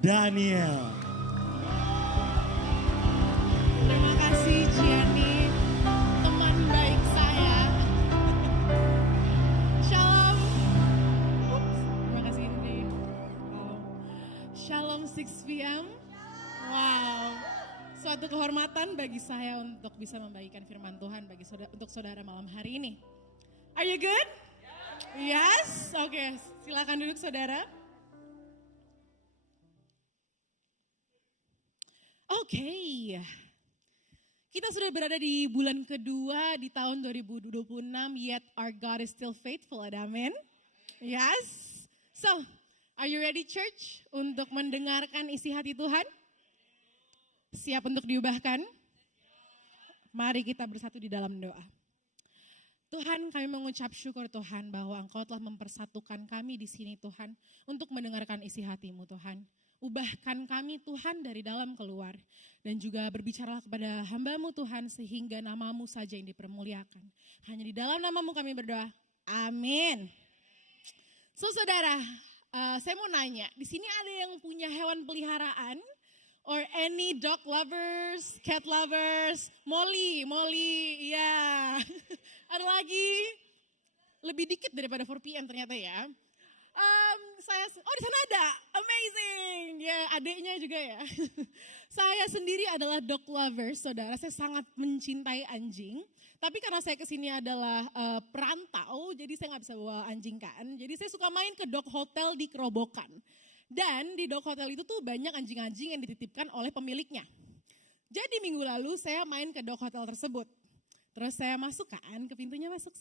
Daniel. Terima kasih Gianni, teman baik saya. Shalom. Terima kasih Indri. Wow. Shalom 6 p.m. Wow. Suatu kehormatan bagi saya untuk bisa membagikan firman Tuhan untuk saudara malam hari ini. Are you good? Yes? Oke, silakan duduk saudara. Oke, kita sudah berada di bulan kedua di tahun 2026, yet our God is still faithful, ada amin? Yes? So, are you ready church untuk mendengarkan isi hati Tuhan? Siap untuk diubahkan? Mari kita bersatu di dalam doa. Tuhan, kami mengucap syukur Tuhan bahwa Engkau telah mempersatukan kami di sini Tuhan untuk mendengarkan isi hati-Mu Tuhan. Ubahkan kami Tuhan dari dalam keluar. Dan juga berbicaralah kepada hamba-Mu Tuhan sehingga nama-Mu saja yang dipermuliakan. Hanya di dalam nama-Mu kami berdoa. Amin. So saudara, saya mau nanya, di sini ada yang punya hewan peliharaan? Or any dog lovers, cat lovers, Molly, ya. Ada lagi? Lebih dikit daripada 4 PM ternyata ya. Di sana ada, amazing, ya adiknya juga ya. Saya sendiri adalah dog lover, saudara. Saya sangat mencintai anjing. Tapi karena saya kesini adalah perantau, jadi saya nggak bisa bawa anjing kan. Jadi saya suka main ke dog hotel di Kerobokan. Dan di dog hotel itu tuh banyak anjing-anjing yang dititipkan oleh pemiliknya. Jadi minggu lalu saya main ke dog hotel tersebut. Terus saya masuk kan, ke pintunya masuk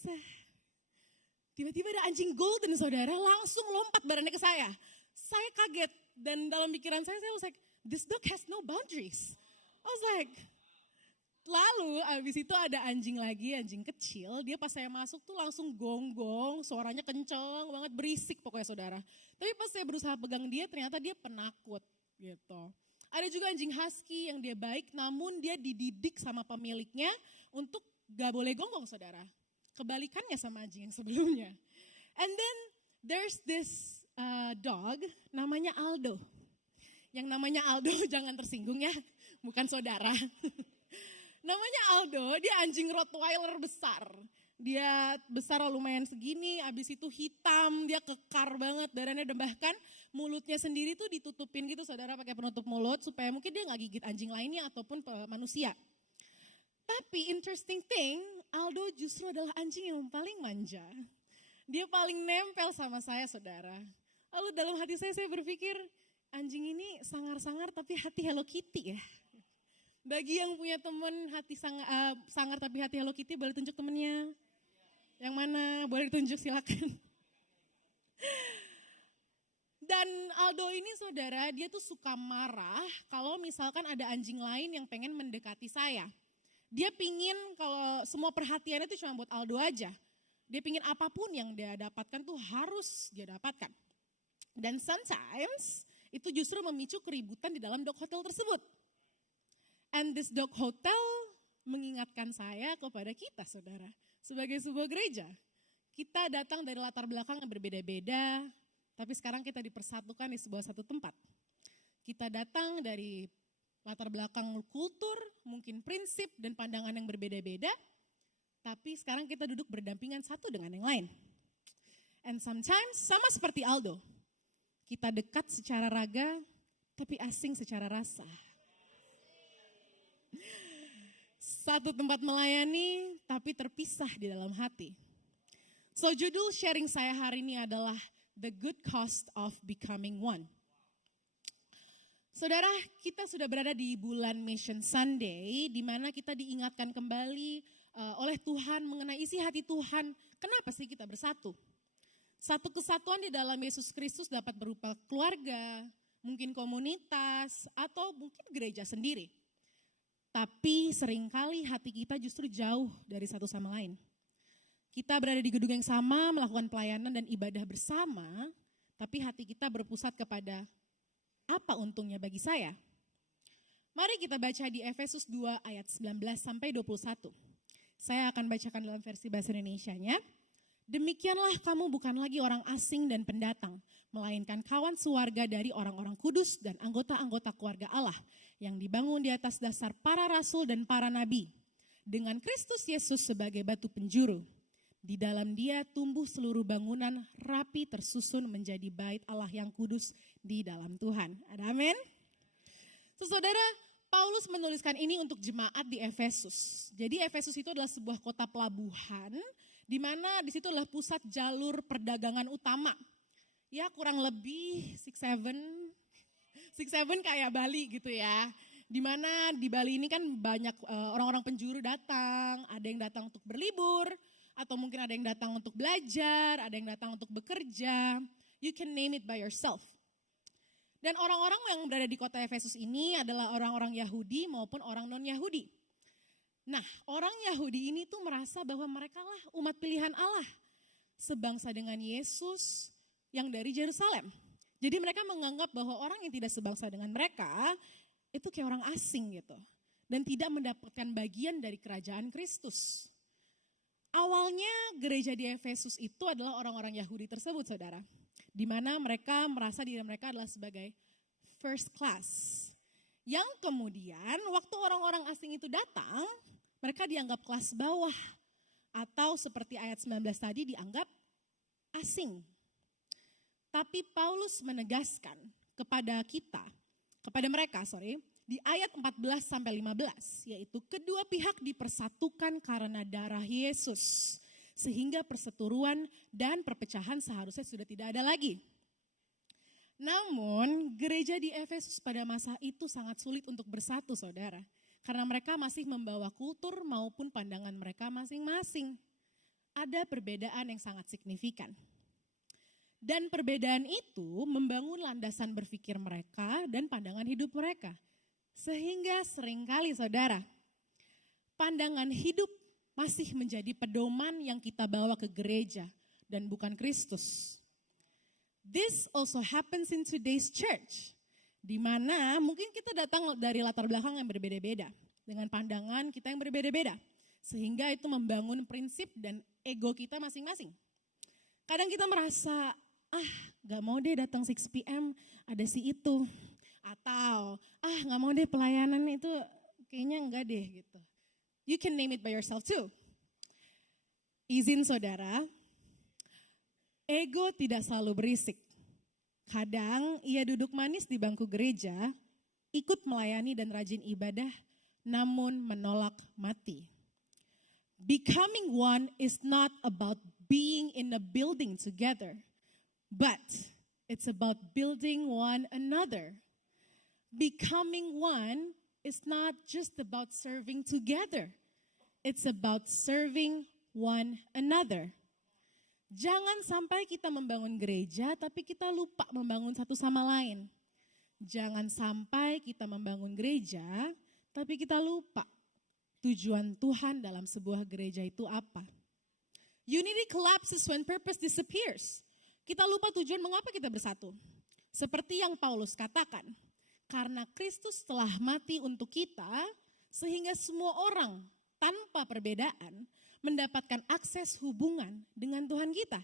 tiba-tiba ada anjing golden saudara, langsung lompat badannya ke saya. Saya kaget dan dalam pikiran saya was like, this dog has no boundaries. I was like, lalu abis itu ada anjing lagi, anjing kecil. Dia pas saya masuk tuh langsung gonggong, suaranya kenceng banget, berisik pokoknya saudara. Tapi pas saya berusaha pegang dia, ternyata dia penakut gitu. Ada juga anjing husky yang dia baik, namun dia dididik sama pemiliknya untuk gak boleh gonggong saudara. Kebalikannya sama anjing yang sebelumnya. And then there's this dog namanya Aldo. Yang namanya Aldo jangan tersinggung ya, bukan saudara. Namanya Aldo, dia anjing Rottweiler besar. Dia besar lumayan segini, abis itu hitam, dia kekar banget darahnya, dan bahkan mulutnya sendiri tuh ditutupin gitu saudara pakai penutup mulut supaya mungkin dia gak gigit anjing lainnya ataupun manusia. Tapi interesting thing, Aldo justru adalah anjing yang paling manja. Dia paling nempel sama saya saudara. Lalu dalam hati saya berpikir, anjing ini sangar-sangar tapi hati Hello Kitty ya. Bagi yang punya teman hati sangar tapi hati Hello Kitty, boleh tunjuk temennya? Yang mana? Boleh ditunjuk silakan. Dan Aldo ini saudara, dia tuh suka marah kalau misalkan ada anjing lain yang pengen mendekati saya. Dia pingin kalau semua perhatiannya itu cuma buat Aldo aja. Dia pingin apapun yang dia dapatkan tuh harus dia dapatkan. Dan sometimes itu justru memicu keributan di dalam dog hotel tersebut. And this dog hotel mengingatkan saya kepada kita saudara. Sebagai sebuah gereja. Kita datang dari latar belakang yang berbeda-beda. Tapi sekarang kita dipersatukan di sebuah satu tempat. Kita datang dari latar belakang kultur, mungkin prinsip dan pandangan yang berbeda-beda. Tapi sekarang kita duduk berdampingan satu dengan yang lain. And sometimes sama seperti Aldo. Kita dekat secara raga, tapi asing secara rasa. Satu tempat melayani, tapi terpisah di dalam hati. So judul sharing saya hari ini adalah The Good Cost of Becoming One. Saudara, kita sudah berada di bulan Mission Sunday, di mana kita diingatkan kembali oleh Tuhan mengenai isi hati Tuhan. Kenapa sih kita bersatu? Satu kesatuan di dalam Yesus Kristus dapat berupa keluarga, mungkin komunitas, atau mungkin gereja sendiri. Tapi seringkali hati kita justru jauh dari satu sama lain. Kita berada di gedung yang sama, melakukan pelayanan dan ibadah bersama, tapi hati kita berpusat kepada apa untungnya bagi saya? Mari kita baca di Efesus 2 ayat 19 sampai 21. Saya akan bacakan dalam versi bahasa Indonesianya. Demikianlah kamu bukan lagi orang asing dan pendatang, melainkan kawan sewarga dari orang-orang kudus dan anggota-anggota keluarga Allah yang dibangun di atas dasar para rasul dan para nabi, dengan Kristus Yesus sebagai batu penjuru. Di dalam Dia tumbuh seluruh bangunan rapi tersusun menjadi bait Allah yang kudus di dalam Tuhan. Ada amin? Saudara, Paulus menuliskan ini untuk jemaat di Efesus. Jadi Efesus itu adalah sebuah kota pelabuhan, di mana di situ adalah pusat jalur perdagangan utama. Ya kurang lebih 6-7 kayak Bali gitu ya. Di mana di Bali ini kan banyak orang-orang penjuru datang, ada yang datang untuk berlibur, atau mungkin ada yang datang untuk belajar, ada yang datang untuk bekerja. You can name it by yourself. Dan orang-orang yang berada di kota Efesus ini adalah orang-orang Yahudi maupun orang non-Yahudi. Nah, orang Yahudi ini tuh merasa bahwa mereka lah umat pilihan Allah, sebangsa dengan Yesus yang dari Yerusalem. Jadi mereka menganggap bahwa orang yang tidak sebangsa dengan mereka itu kayak orang asing gitu. Dan tidak mendapatkan bagian dari kerajaan Kristus. Awalnya gereja di Efesus itu adalah orang-orang Yahudi tersebut, saudara. Di mana mereka merasa diri mereka adalah sebagai first class. Yang kemudian waktu orang-orang asing itu datang, mereka dianggap kelas bawah. Atau seperti ayat 19 tadi dianggap asing. Tapi Paulus menegaskan kepada mereka, di ayat 14-15, yaitu kedua pihak dipersatukan karena darah Yesus. Sehingga perseteruan dan perpecahan seharusnya sudah tidak ada lagi. Namun gereja di Efesus pada masa itu sangat sulit untuk bersatu, saudara. Karena mereka masih membawa kultur maupun pandangan mereka masing-masing. Ada perbedaan yang sangat signifikan. Dan perbedaan itu membangun landasan berpikir mereka dan pandangan hidup mereka. Sehingga seringkali, saudara, pandangan hidup masih menjadi pedoman yang kita bawa ke gereja dan bukan Kristus. This also happens in today's church. Di mana mungkin kita datang dari latar belakang yang berbeda-beda, dengan pandangan kita yang berbeda-beda. Sehingga itu membangun prinsip dan ego kita masing-masing. Kadang kita merasa, gak mau deh datang 6 PM, ada si itu. Atau, gak mau deh pelayanan itu kayaknya enggak deh gitu. You can name it by yourself too. Izin saudara, ego tidak selalu berisik. Kadang ia duduk manis di bangku gereja, ikut melayani dan rajin ibadah, namun menolak mati. Becoming one is not about being in a building together, but it's about building one another. Becoming one is not just about serving together, it's about serving one another. Jangan sampai kita membangun gereja tapi kita lupa membangun satu sama lain. Jangan sampai kita membangun gereja tapi kita lupa tujuan Tuhan dalam sebuah gereja itu apa. Unity collapses when purpose disappears. Kita lupa tujuan mengapa kita bersatu. Seperti yang Paulus katakan, karena Kristus telah mati untuk kita sehingga semua orang tanpa perbedaan mendapatkan akses hubungan dengan Tuhan kita.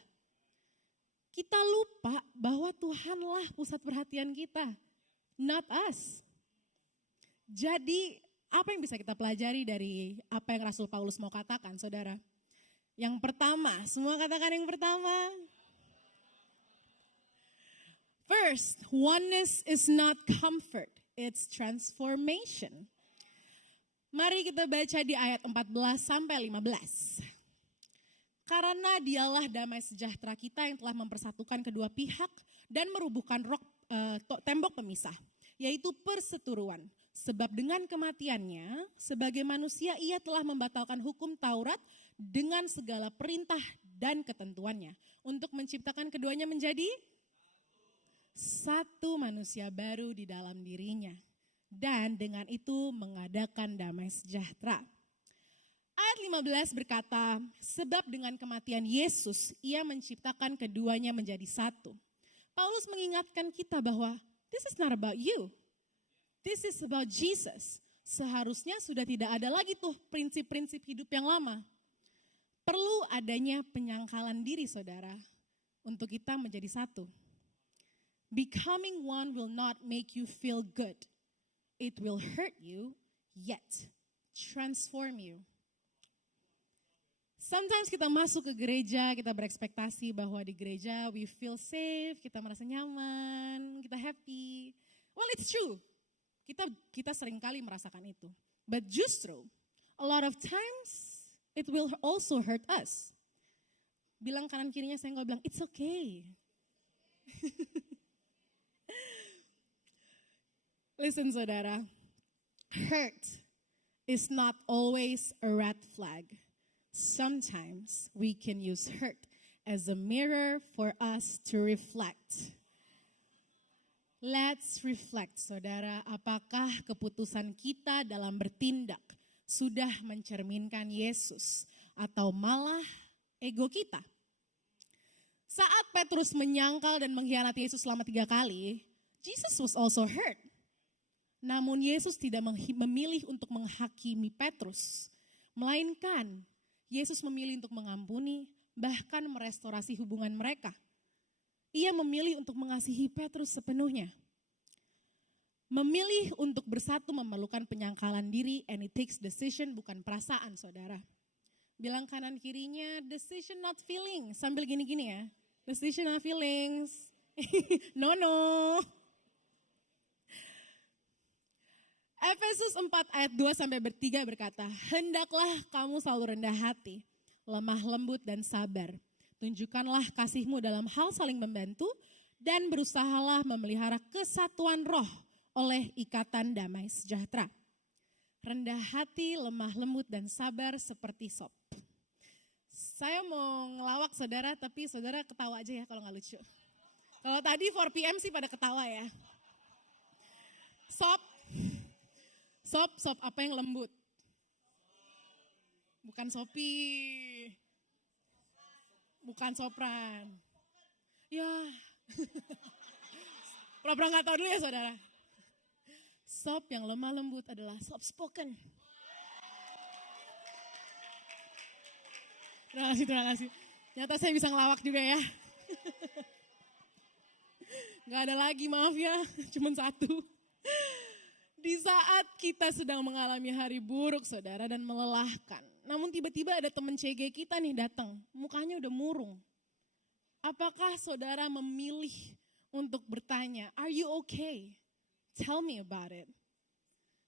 Kita lupa bahwa Tuhanlah pusat perhatian kita, not us. Jadi apa yang bisa kita pelajari dari apa yang Rasul Paulus mau katakan, saudara? Yang pertama, semua katakan yang pertama. First, oneness is not comfort, it's transformation. Mari kita baca di ayat 14-15. Karena dialah damai sejahtera kita yang telah mempersatukan kedua pihak dan merubuhkan tembok pemisah, yaitu perseteruan. Sebab dengan kematiannya, sebagai manusia ia telah membatalkan hukum Taurat dengan segala perintah dan ketentuannya, untuk menciptakan keduanya menjadi satu manusia baru di dalam dirinya. Dan dengan itu mengadakan damai sejahtera. Ayat 15 berkata, sebab dengan kematian Yesus ia menciptakan keduanya menjadi satu. Paulus mengingatkan kita bahwa this is not about you. This is about Jesus. Seharusnya sudah tidak ada lagi tuh prinsip-prinsip hidup yang lama. Perlu adanya penyangkalan diri saudara untuk kita menjadi satu. Becoming one will not make you feel good. It will hurt you, yet transform you. Sometimes kita masuk ke gereja, kita berekspektasi bahwa di gereja we feel safe, kita merasa nyaman, kita happy. Well, it's true. Kita seringkali merasakan itu. But justru, a lot of times it will also hurt us. Bilang kanan kirinya, saya nggak bilang, it's okay. Listen saudara, hurt is not always a red flag. Sometimes we can use hurt as a mirror for us to reflect. Let's reflect saudara, apakah keputusan kita dalam bertindak sudah mencerminkan Yesus atau malah ego kita? Saat Petrus menyangkal dan mengkhianati Yesus selama 3 kali, Jesus was also hurt. Namun Yesus tidak memilih untuk menghakimi Petrus, melainkan Yesus memilih untuk mengampuni, bahkan merestorasi hubungan mereka. Ia memilih untuk mengasihi Petrus sepenuhnya. Memilih untuk bersatu memerlukan penyangkalan diri, and it takes decision, bukan perasaan saudara. Bilang kanan kirinya, decision not feeling. Sambil gini-gini ya, decision not feelings. No. Efesus 4 ayat 2-3 berkata, hendaklah kamu selalu rendah hati, lemah lembut dan sabar. Tunjukkanlah kasihmu dalam hal saling membantu dan berusahalah memelihara kesatuan roh oleh ikatan damai sejahtera. Rendah hati, lemah lembut dan sabar seperti sop. Saya mau ngelawak saudara, tapi saudara ketawa aja ya kalau nggak lucu. Kalau tadi 4 PM sih pada ketawa ya. Sop apa yang lembut? Bukan sopi. Bukan sopran. Ya. Pura-pura nggak tahu dulu ya saudara. Sop yang lemah lembut adalah soft spoken. Terima kasih. Nyata saya bisa ngelawak juga ya. Gak ada lagi, maaf ya, cuma 1. Di saat kita sedang mengalami hari buruk saudara dan melelahkan. Namun tiba-tiba ada teman CG kita nih datang, mukanya udah murung. Apakah saudara memilih untuk bertanya, are you okay? Tell me about it.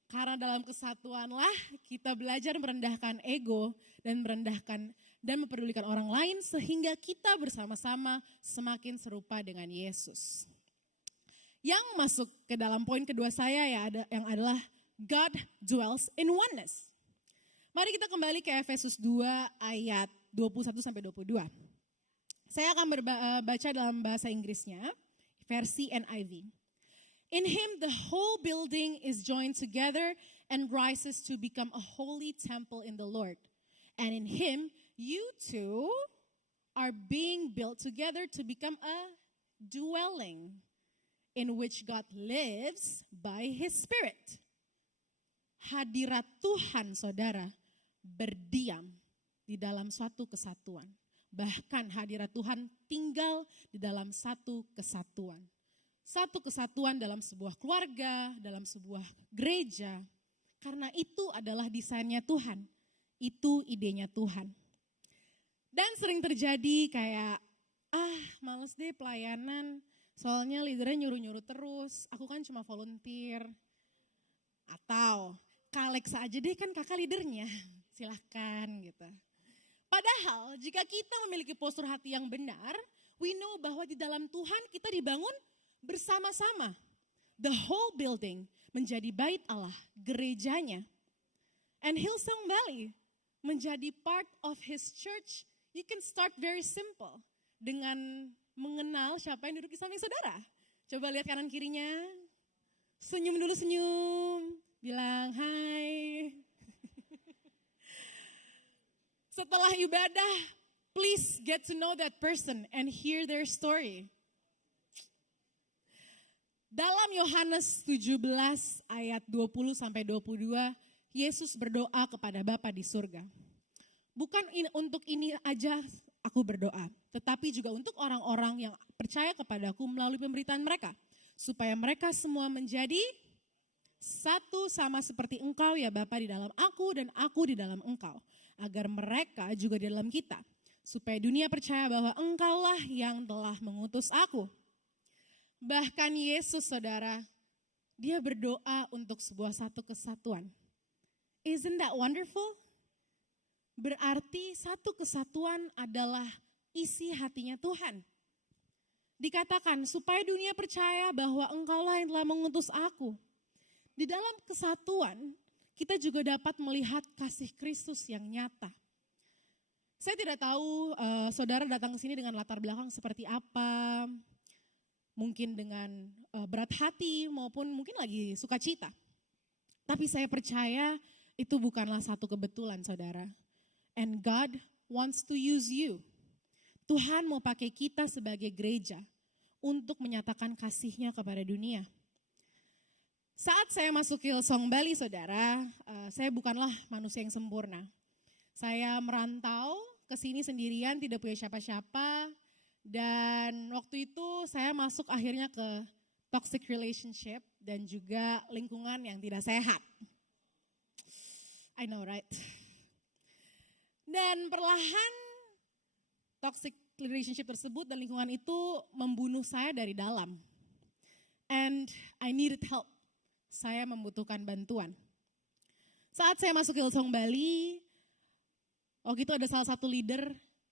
Karena dalam kesatuanlah kita belajar merendahkan ego dan memperdulikan orang lain sehingga kita bersama-sama semakin serupa dengan Yesus. Yang masuk ke dalam poin kedua saya yang adalah God dwells in oneness. Mari kita kembali ke Efesus 2 ayat 21-22. Saya akan baca dalam bahasa Inggrisnya, versi NIV. In him the whole building is joined together and rises to become a holy temple in the Lord. And in him you too are being built together to become a dwelling in which God lives by his Spirit. Hadirat Tuhan saudara berdiam di dalam suatu kesatuan. Bahkan hadirat Tuhan tinggal di dalam satu kesatuan. Satu kesatuan dalam sebuah keluarga, dalam sebuah gereja. Karena itu adalah desainnya Tuhan. Itu idenya Tuhan. Dan sering terjadi kayak, males deh pelayanan. Soalnya leadernya nyuruh-nyuruh terus, aku kan cuma volunteer. Atau, Kak Alexa aja deh kan kakak leadernya, silahkan gitu. Padahal jika kita memiliki postur hati yang benar, we know bahwa di dalam Tuhan kita dibangun bersama-sama. The whole building menjadi bait Allah, gerejanya. And Hillsong Valley menjadi part of His church. You can start very simple dengan mengenal siapa yang duduk di samping saudara. Coba lihat kanan kirinya. Senyum dulu, senyum. Bilang hai. Setelah ibadah, please get to know that person and hear their story. Dalam Yohanes 17 ayat 20-22, Yesus berdoa kepada Bapa di surga. untuk ini aja aku berdoa, tetapi juga untuk orang-orang yang percaya kepadaku melalui pemberitaan mereka, supaya mereka semua menjadi satu sama seperti Engkau ya Bapa di dalam aku dan aku di dalam Engkau, agar mereka juga di dalam kita, supaya dunia percaya bahwa Engkaulah yang telah mengutus aku. Bahkan Yesus, saudara, dia berdoa untuk sebuah satu kesatuan. Isn't that wonderful? Berarti satu kesatuan adalah isi hatinya Tuhan. Dikatakan supaya dunia percaya bahwa Engkaulah yang telah mengutus aku. Di dalam kesatuan kita juga dapat melihat kasih Kristus yang nyata. Saya tidak tahu saudara datang ke sini dengan latar belakang seperti apa. Mungkin dengan berat hati maupun mungkin lagi sukacita. Tapi saya percaya itu bukanlah satu kebetulan, saudara. And God wants to use you. Tuhan mau pakai kita sebagai gereja untuk menyatakan kasih-Nya kepada dunia. Saat saya masuk Hillsong Bali, saudara, saya bukanlah manusia yang sempurna. Saya merantau ke sini sendirian, tidak punya siapa-siapa. Dan waktu itu saya masuk akhirnya ke toxic relationship dan juga lingkungan yang tidak sehat. I know, right? Dan perlahan toxic relationship tersebut dan lingkungan itu membunuh saya dari dalam. And I needed help. Saya membutuhkan bantuan. Saat saya masuk Hillsong Bali, waktu itu ada salah satu leader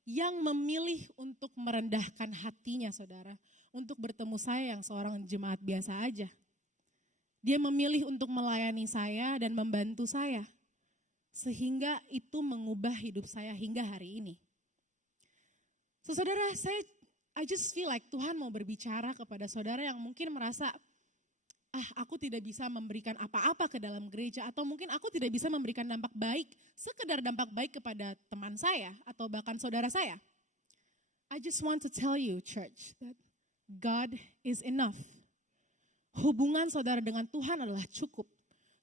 yang memilih untuk merendahkan hatinya, saudara, untuk bertemu saya yang seorang jemaat biasa aja. Dia memilih untuk melayani saya dan membantu saya, sehingga itu mengubah hidup saya hingga hari ini. So, saudara, I just feel like Tuhan mau berbicara kepada saudara yang mungkin merasa, aku tidak bisa memberikan apa-apa ke dalam gereja, atau mungkin aku tidak bisa memberikan dampak baik, sekedar dampak baik kepada teman saya atau bahkan saudara saya. I just want to tell you, church, that God is enough. Hubungan saudara dengan Tuhan adalah cukup.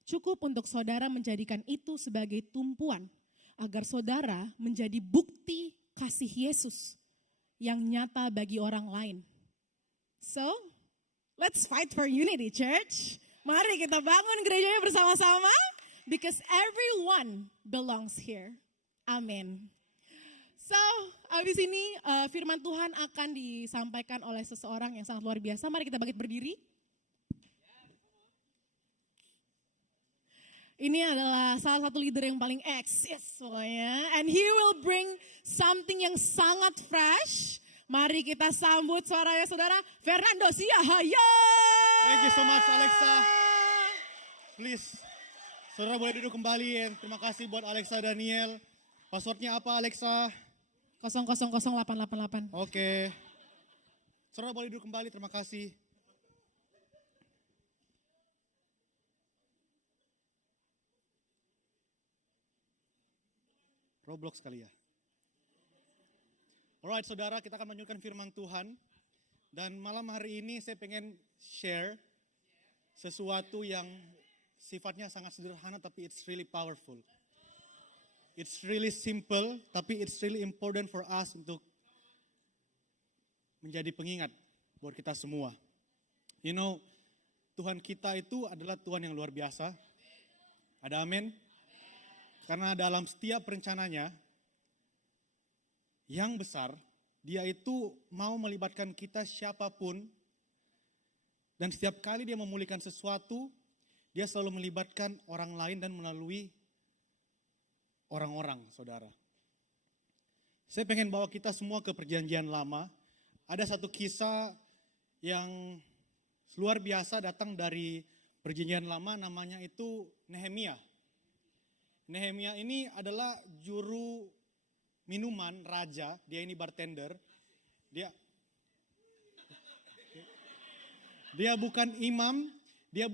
Cukup untuk saudara menjadikan itu sebagai tumpuan, agar saudara menjadi bukti kasih Yesus yang nyata bagi orang lain. So, let's fight for unity, church. Mari kita bangun gerejanya bersama-sama. Because everyone belongs here. Amin. So, abis ini firman Tuhan akan disampaikan oleh seseorang yang sangat luar biasa. Mari kita bangkit berdiri. Ini adalah salah satu leader yang paling eksis pokoknya. And he will bring something yang sangat fresh. Mari kita sambut suaranya saudara Fernando Siahaya. Thank you so much Alexa. Please, saudara boleh duduk kembali. Terima kasih buat Alexa Daniel. Passwordnya apa Alexa? 000888. Oke. Saudara boleh duduk kembali, terima kasih. Roblox kali ya. Alright saudara, kita akan melanjutkan firman Tuhan. Dan malam hari ini saya pengen share sesuatu yang sifatnya sangat sederhana tapi it's really powerful. It's really simple tapi it's really important for us untuk menjadi pengingat buat kita semua. You know, Tuhan kita itu adalah Tuhan yang luar biasa. Ada amin? Karena dalam setiap rencananya yang besar, dia itu mau melibatkan kita siapapun. Dan setiap kali dia memulihkan sesuatu, dia selalu melibatkan orang lain dan melalui orang-orang, saudara. Saya pengen bawa kita semua ke perjanjian lama. Ada satu kisah yang luar biasa datang dari perjanjian lama, namanya itu Nehemia. Nehemia ini adalah juru minuman raja, dia ini bartender. Dia bukan imam, dia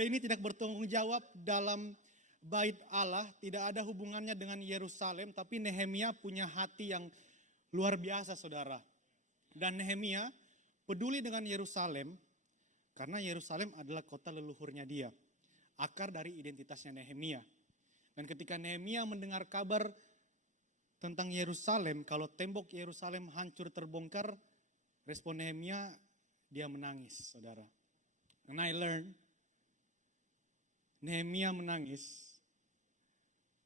ini tidak bertanggung jawab dalam bait Allah, tidak ada hubungannya dengan Yerusalem, tapi Nehemia punya hati yang luar biasa, saudara. Dan Nehemia peduli dengan Yerusalem karena Yerusalem adalah kota leluhurnya dia. Akar dari identitasnya Nehemia. Dan ketika Nehemia mendengar kabar tentang Yerusalem, kalau tembok Yerusalem hancur terbongkar, respon Nehemia, dia menangis, saudara. And I learned, Nehemia menangis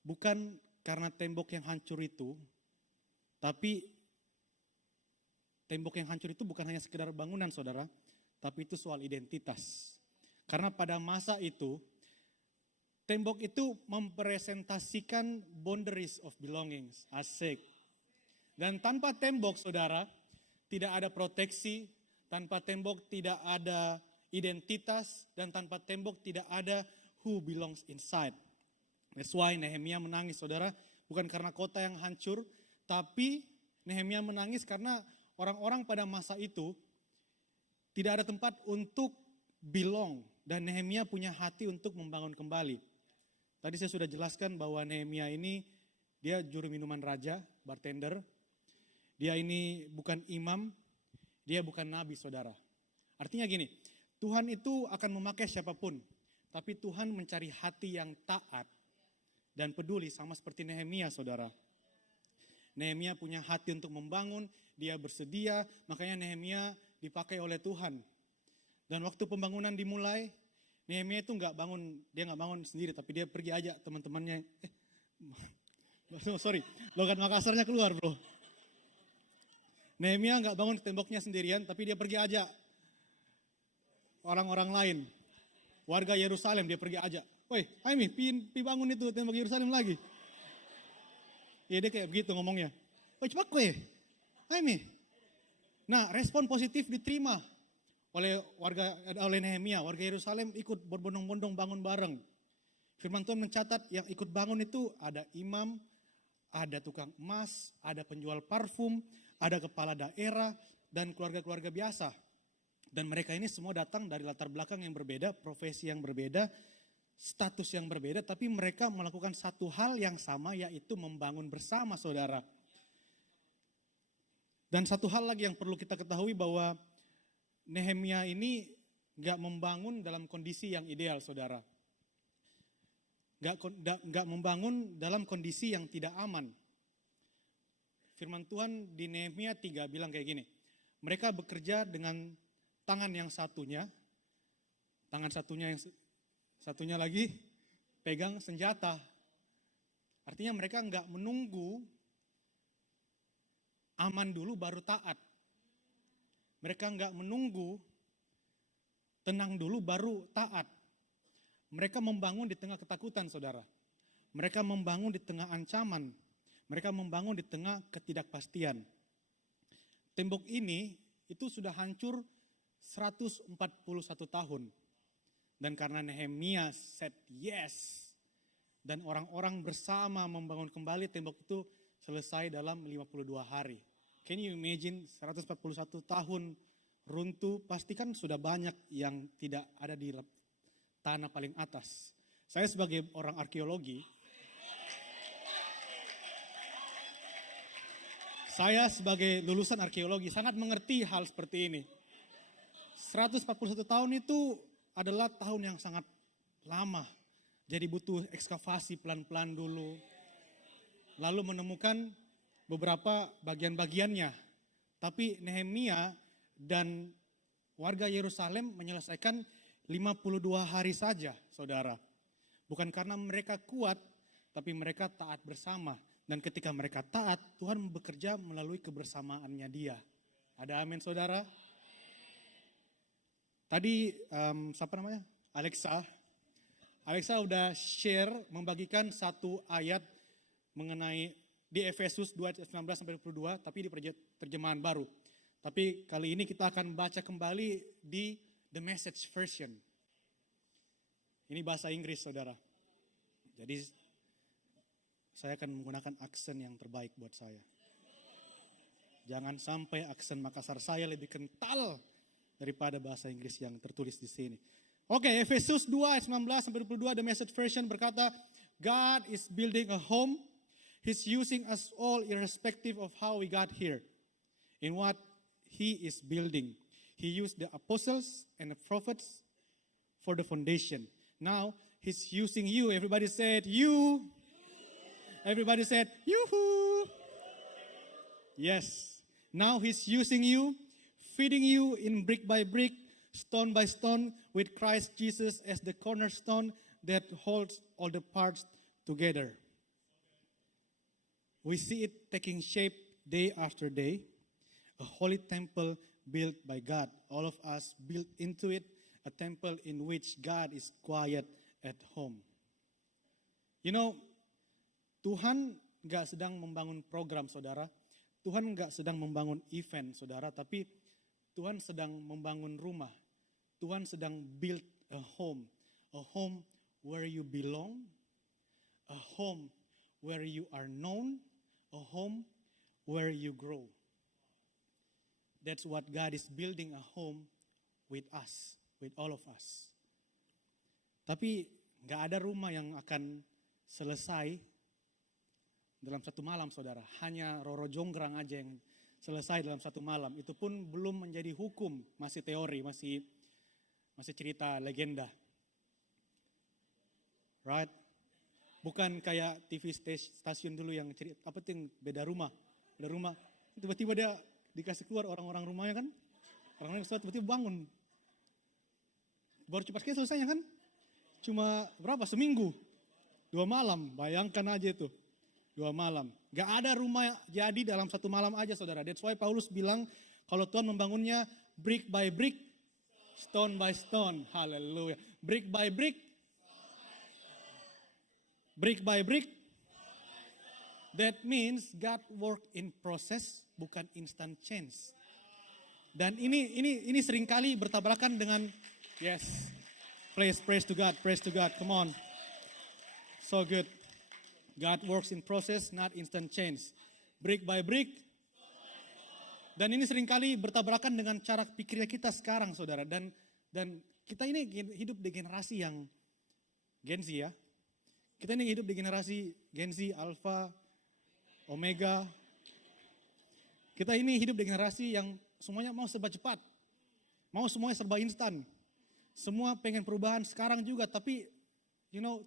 bukan karena tembok yang hancur itu, tapi tembok yang hancur itu bukan hanya sekedar bangunan, saudara, tapi itu soal identitas. Karena pada masa itu, tembok itu mempresentasikan boundaries of belongings. Asik. Dan tanpa tembok, saudara, tidak ada proteksi, tanpa tembok tidak ada identitas, dan tanpa tembok tidak ada who belongs inside. That's why Nehemia menangis, saudara, bukan karena kota yang hancur, tapi Nehemia menangis karena orang-orang pada masa itu tidak ada tempat untuk belong, dan Nehemia punya hati untuk membangun kembali. Tadi saya sudah jelaskan bahwa Nehemia ini dia juru minuman raja, bartender. Dia ini bukan imam, dia bukan nabi, saudara. Artinya gini, Tuhan itu akan memakai siapapun, tapi Tuhan mencari hati yang taat dan peduli, sama seperti Nehemia, saudara. Nehemia punya hati untuk membangun, dia bersedia, makanya Nehemia dipakai oleh Tuhan. Dan waktu pembangunan dimulai, Nehemia itu nggak bangun sendiri, tapi dia pergi aja teman-temannya. Logat Makassarnya keluar, bro. Nehemia nggak bangun temboknya sendirian, tapi dia pergi aja orang-orang lain. Warga Yerusalem dia pergi aja. Woi, Aimi, pi bangun itu tembok Yerusalem lagi. Ya dia kayak begitu ngomongnya. Woi, cepat kue. Aimi. Nah, respon positif diterima oleh Nehemia. Warga Yerusalem ikut berbondong-bondong bangun bareng. Firman Tuhan mencatat yang ikut bangun itu ada imam, ada tukang emas, ada penjual parfum, ada kepala daerah, dan keluarga-keluarga biasa. Dan mereka ini semua datang dari latar belakang yang berbeda, profesi yang berbeda, status yang berbeda, tapi mereka melakukan satu hal yang sama, yaitu membangun bersama, saudara. Dan satu hal lagi yang perlu kita ketahui bahwa Nehemia ini gak membangun dalam kondisi yang ideal, saudara. Gak membangun dalam kondisi yang tidak aman. Firman Tuhan di Nehemia 3 bilang kayak gini, mereka bekerja dengan tangan yang satunya lagi pegang senjata. Artinya mereka nggak menunggu aman dulu baru taat. Mereka nggak menunggu tenang dulu baru taat. Mereka membangun di tengah ketakutan, saudara. Mereka membangun di tengah ancaman. Mereka membangun di tengah ketidakpastian. Tembok ini itu sudah hancur 141 tahun. Dan karena Nehemia said yes, dan orang-orang bersama membangun kembali, tembok itu selesai dalam 52 hari. Can you imagine 141 tahun runtuh, pastikan sudah banyak yang tidak ada di tanah paling atas. Saya sebagai orang arkeologi, saya sebagai lulusan arkeologi sangat mengerti hal seperti ini. 141 tahun itu adalah tahun yang sangat lama. Jadi butuh ekskavasi pelan-pelan dulu. Lalu menemukan beberapa bagian-bagiannya. Tapi Nehemia dan warga Yerusalem menyelesaikan 52 hari saja, saudara. Bukan karena mereka kuat, tapi mereka taat bersama. Dan ketika mereka taat, Tuhan bekerja melalui kebersamaannya Dia. Ada amin, saudara? Tadi siapa namanya? Alexa udah share, membagikan satu ayat mengenai di Efesus 2:19-22, tapi di terjemahan baru. Tapi kali ini kita akan baca kembali di The Message Version. Ini bahasa Inggris, saudara. Jadi saya akan menggunakan aksen yang terbaik buat saya. Jangan sampai aksen Makassar saya lebih kental daripada bahasa Inggris yang tertulis di sini. Oke, Efesus 2:19-22 The Message Version berkata, God is building a home. He's using us all irrespective of how we got here. In what He is building. He used the apostles and the prophets for the foundation. Now, He's using you. Everybody said, you. Everybody said, yoo-hoo. Yes. Now he's using you, feeding you in brick by brick, stone by stone, with Christ Jesus as the cornerstone that holds all the parts together. We see it taking shape day after day, a holy temple built by God. All of us built into it, a temple in which God is quiet at home. You know, Tuhan gak sedang membangun program, saudara. Tuhan gak sedang membangun event, saudara. Tapi Tuhan sedang membangun rumah. Tuhan sedang build a home where you belong, a home where you are known, a home where you grow. That's what God is building, a home with us, with all of us. Tapi gak ada rumah yang akan selesai dalam satu malam, saudara. Hanya Roro Jonggrang aja yang selesai dalam satu malam. Itu pun belum menjadi hukum, masih teori, masih cerita legenda. Right? Bukan kayak TV stasiun dulu yang cerita, apa tuh yang beda rumah. Tiba-tiba dia dikasih keluar orang-orang rumahnya kan. Orang-orang tiba-tiba bangun. Baru cepat sekali selesainya kan. Cuma berapa? Seminggu. 2 malam, bayangkan aja itu. 2 malam. Gak ada rumah jadi dalam satu malam aja, saudara. That's why Paulus bilang, kalau Tuhan membangunnya brick by brick, stone by stone. Haleluya. Brick by brick. Brick by brick. That means God work in process, bukan instant change. Dan ini seringkali bertabrakan dengan, yes, praise to God, come on. So good. God works in process, not instant change. Brick by brick. Dan ini seringkali bertabrakan dengan cara pikirnya kita sekarang, saudara. Dan kita ini hidup di generasi yang Gen Z ya. Kita ini hidup di generasi Gen Z, Alpha, Omega. Kita ini hidup di generasi yang semuanya mau serba cepat. Mau semuanya serba instan. Semua pengen perubahan sekarang juga, tapi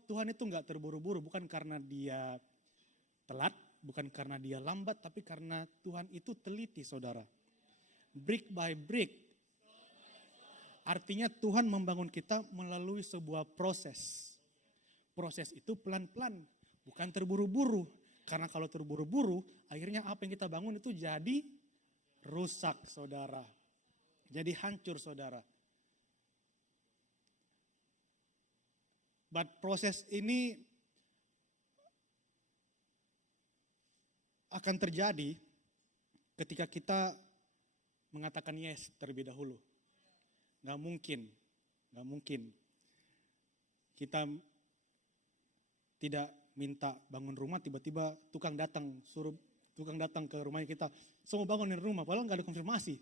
Tuhan itu gak terburu-buru, bukan karena dia telat, bukan karena dia lambat, tapi karena Tuhan itu teliti, saudara. Brick by brick. Artinya Tuhan membangun kita melalui sebuah proses. Proses itu pelan-pelan, bukan terburu-buru. Karena kalau terburu-buru, akhirnya apa yang kita bangun itu jadi rusak, saudara. Jadi hancur, saudara. But proses ini akan terjadi ketika kita mengatakan yes terlebih dahulu. Gak mungkin kita tidak minta bangun rumah, tiba-tiba tukang datang ke rumahnya kita. Semua bangunin rumah, padahal gak ada konfirmasi.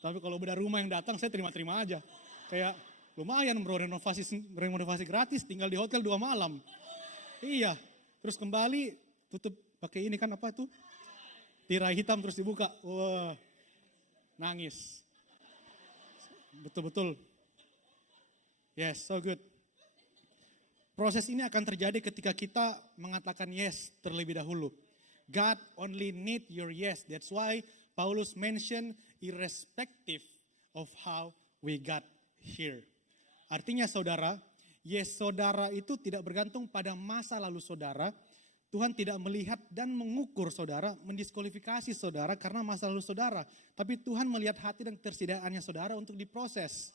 Tapi kalau beda rumah yang datang, saya terima-terima aja. Kayak, lumayan bro, renovasi gratis, tinggal di hotel 2 malam. Iya, terus kembali tutup pakai ini kan apa tuh? Tirai hitam terus dibuka. Wah, nangis. Betul-betul. Yes, so good. Proses ini akan terjadi ketika kita mengatakan yes terlebih dahulu. God only need your yes. That's why Paulus mention irrespective of how we got here. Artinya saudara, yes saudara itu tidak bergantung pada masa lalu saudara. Tuhan tidak melihat dan mengukur saudara, mendiskualifikasi saudara karena masa lalu saudara. Tapi Tuhan melihat hati dan ketersediaannya saudara untuk diproses.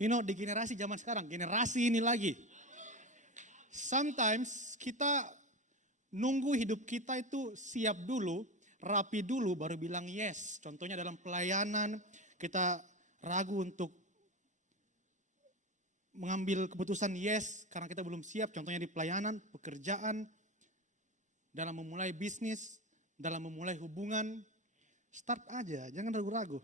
Di generasi zaman sekarang, generasi ini lagi. Sometimes kita nunggu hidup kita itu siap dulu, rapi dulu baru bilang yes. Contohnya dalam pelayanan kita ragu untuk mengambil keputusan yes karena kita belum siap, contohnya di pelayanan, pekerjaan, dalam memulai bisnis, dalam memulai hubungan. Start aja, jangan ragu-ragu.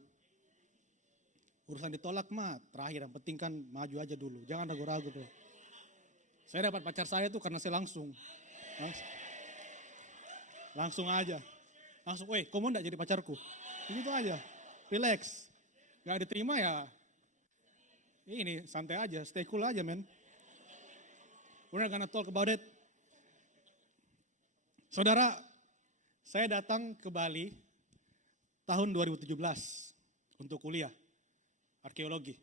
Urusan ditolak mah terakhir, yang penting kan maju aja dulu, jangan ragu-ragu tuh. Saya dapat pacar saya tuh karena saya langsung aja. Kamu enggak jadi pacarku? Begitu aja, relax. Gak diterima ya ini santai aja, stay cool aja, man. We're not gonna talk about it. Saudara, saya datang ke Bali tahun 2017 untuk kuliah arkeologi.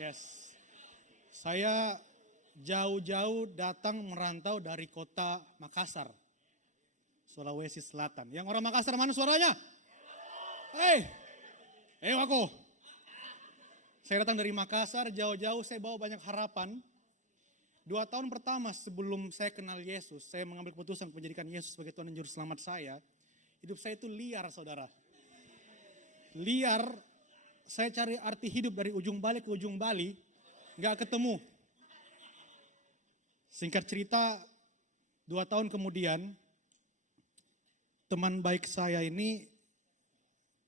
Yes. Saya jauh-jauh datang merantau dari kota Makassar, Sulawesi Selatan. Yang orang Makassar mana suaranya? Hei, aku. Saya datang dari Makassar, jauh-jauh saya bawa banyak harapan. 2 tahun pertama sebelum saya kenal Yesus, saya mengambil keputusan menjadikan Yesus sebagai Tuhan dan Juru Selamat saya. Hidup saya itu liar, saudara. Liar, saya cari arti hidup dari ujung Bali ke ujung Bali, gak ketemu. Singkat cerita, 2 tahun kemudian, teman baik saya ini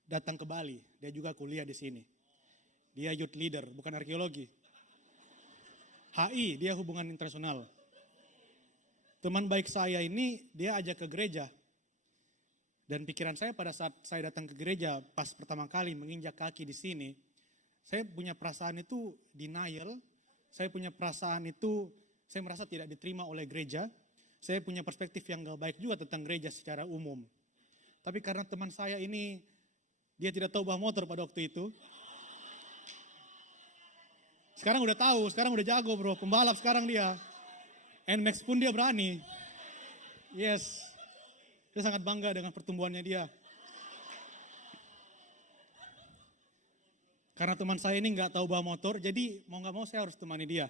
datang ke Bali. Dia juga kuliah di sini. Dia youth leader, bukan arkeologi. HI, dia hubungan internasional. Teman baik saya ini, dia ajak ke gereja. Dan pikiran saya pada saat saya datang ke gereja, pas pertama kali menginjak kaki di sini, saya punya perasaan itu denial, saya punya perasaan itu, saya merasa tidak diterima oleh gereja, saya punya perspektif yang gak baik juga tentang gereja secara umum. Tapi karena teman saya ini, dia tidak tahu bawa motor pada waktu itu. Sekarang udah tahu, sekarang udah jago bro, pembalap sekarang dia. NMAX pun dia berani. Yes, dia sangat bangga dengan pertumbuhannya dia. Karena teman saya ini nggak tahu bawa motor, jadi mau nggak mau saya harus temani dia.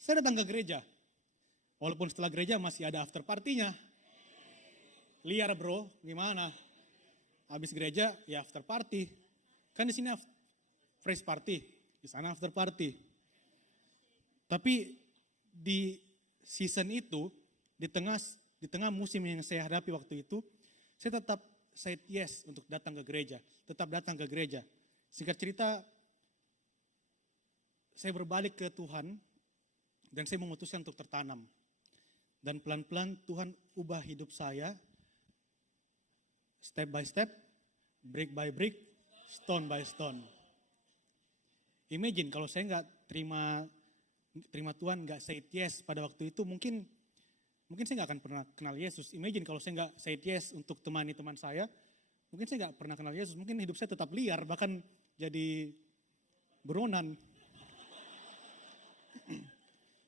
Saya datang ke gereja, walaupun setelah gereja masih ada after partinya. Liar bro, gimana? Habis gereja ya after party. Kan di sini fresh party. Di sana after party. Tapi di season itu, di tengah musim yang saya hadapi waktu itu, saya tetap said yes untuk datang ke gereja. Tetap datang ke gereja. Singkat cerita, saya berbalik ke Tuhan dan saya memutuskan untuk tertanam. Dan pelan-pelan Tuhan ubah hidup saya, step by step, brick by brick, stone by stone. Imagine kalau saya nggak terima Tuhan, nggak say yes pada waktu itu, mungkin saya nggak akan pernah kenal Yesus. Imagine kalau saya nggak say yes untuk temani teman saya, mungkin saya nggak pernah kenal Yesus. Mungkin hidup saya tetap liar, bahkan jadi buronan.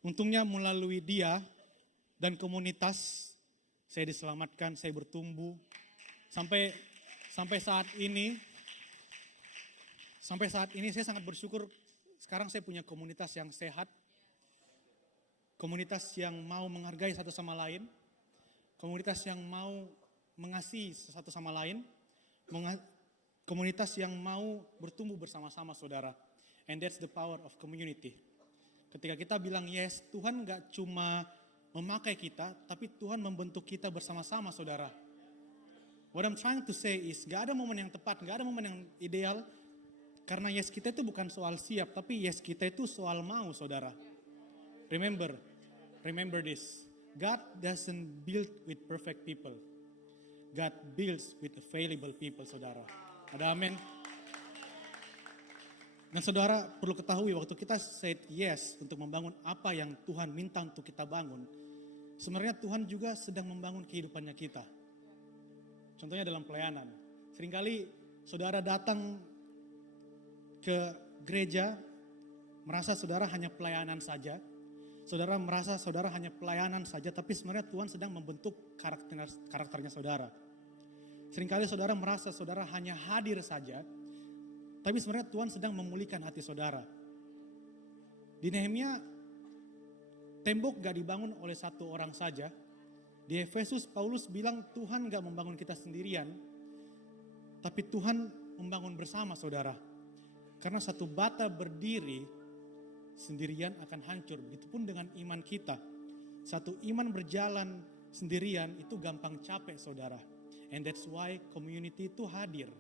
Untungnya melalui dia dan komunitas, saya diselamatkan, saya bertumbuh. Sampai saat ini saya sangat bersyukur sekarang saya punya komunitas yang sehat. Komunitas yang mau menghargai satu sama lain. Komunitas yang mau mengasihi satu sama lain. Komunitas yang mau bertumbuh bersama-sama saudara. And that's the power of community. Ketika kita bilang yes, Tuhan gak cuma memakai kita, tapi Tuhan membentuk kita bersama-sama saudara. What I'm trying to say is, gak ada momen yang tepat, gak ada momen yang ideal. Karena yes kita itu bukan soal siap, tapi yes kita itu soal mau saudara. Remember this. God doesn't build with perfect people. God builds with available people saudara. Ada amin. Dan saudara perlu ketahui waktu kita said yes untuk membangun apa yang Tuhan minta untuk kita bangun. Sebenarnya Tuhan juga sedang membangun kehidupannya kita. Contohnya dalam pelayanan. Seringkali saudara datang ke gereja, merasa saudara hanya pelayanan saja. Saudara merasa saudara hanya pelayanan saja, tapi sebenarnya Tuhan sedang membentuk karakternya saudara. Seringkali saudara merasa saudara hanya hadir saja, tapi sebenarnya Tuhan sedang memulihkan hati saudara. Di Nehemia, tembok gak dibangun oleh satu orang saja. Di Efesus, Paulus bilang Tuhan gak membangun kita sendirian, tapi Tuhan membangun bersama saudara. Karena satu bata berdiri sendirian akan hancur. Begitupun dengan iman kita. Satu iman berjalan sendirian itu gampang capek saudara. And that's why community itu hadir.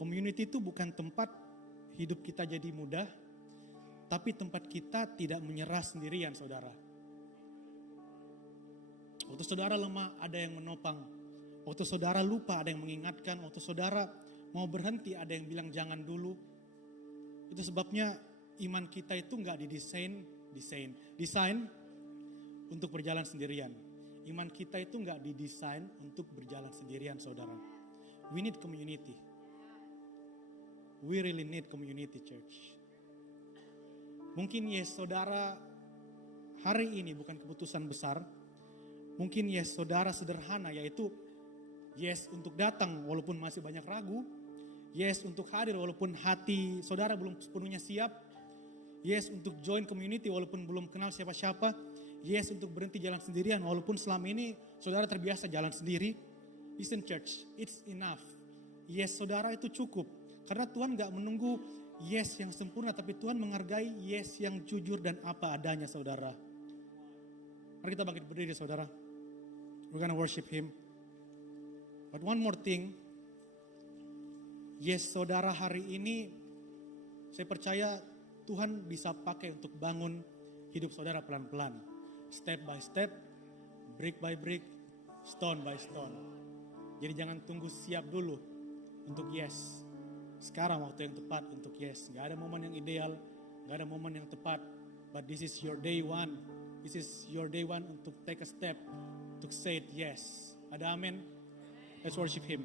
Community itu bukan tempat hidup kita jadi mudah, tapi tempat kita tidak menyerah sendirian saudara. Waktu saudara lemah ada yang menopang. Waktu saudara lupa ada yang mengingatkan. Waktu saudara mau berhenti ada yang bilang jangan dulu. Itu sebabnya iman kita itu gak didesain untuk berjalan sendirian. Iman kita itu nggak didesain untuk berjalan sendirian, saudara. We need community. We really need community, church. Mungkin yes, saudara, hari ini bukan keputusan besar. Mungkin yes, saudara sederhana, yaitu yes untuk datang walaupun masih banyak ragu. Yes untuk hadir walaupun hati saudara belum sepenuhnya siap. Yes untuk join community walaupun belum kenal siapa-siapa. Yes untuk berhenti jalan sendirian walaupun selama ini saudara terbiasa jalan sendiri. Listen church, it's enough. Yes saudara itu cukup. Karena Tuhan gak menunggu yes yang sempurna, tapi Tuhan menghargai yes yang jujur dan apa adanya, saudara. Mari kita bangkit berdiri, saudara. We're gonna worship Him. But one more thing. Yes, saudara, hari ini saya percaya Tuhan bisa pakai untuk bangun hidup saudara pelan-pelan. Step by step, brick by brick, stone by stone. Jadi jangan tunggu siap dulu untuk yes. Sekarang waktu yang tepat untuk yes. Gak ada momen yang ideal, gak ada momen yang tepat. But this is your day one. This is your day one untuk take a step, untuk say it yes. Ada amin? Let's worship Him.